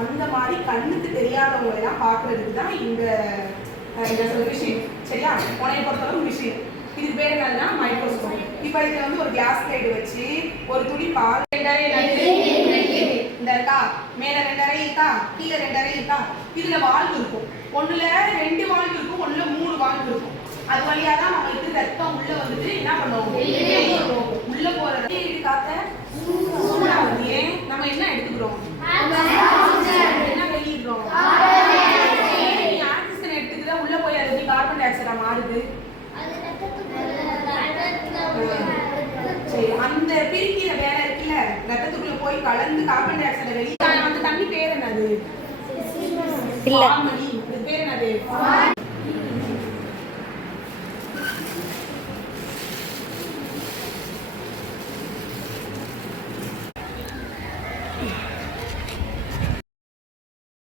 அந்த மாதிரி கண்ணுக்கு தெரியாதவங்க எல்லாம் பார்க்கறதுக்கு தான் இந்த இந்த சொல்ற மிஷின் சரியா? உனைய பொறுத்தளவு மிஷின் இது பேர் என்னன்னா மைக்ரோஸ்கோப் இப்போ இதுல வந்து ஒரு கிளாஸ் ஸ்லைடு வச்சு ஒரு துளி பால் ரெண்டரை? இந்த இருக்கா? மேல ரெண்டரை இருக்கா? கீழே ரெண்டரை இருக்கா? இதுல வால்வு இருக்கும். ஒண்ணுல ரெண்டு வால்வு இருக்கும் ஒண்ணுல மூணு வால்வு இருக்கும். அது வழியா தான் நம்மளுக்கு ரத்தம் உள்ள வந்துட்டு என்ன பண்ணுவோம்? ஆடுது. சரி அந்த பிரிக்கிற வேலை இருக்குல்ல? ரத்தத்துக்குள்ள போய் கலந்து கார்பன் டை ஆக்சைடை வெளியே அந்த தண்ணி பேர் என்னது? இல்ல. இது பேர் என்னது? Yeah.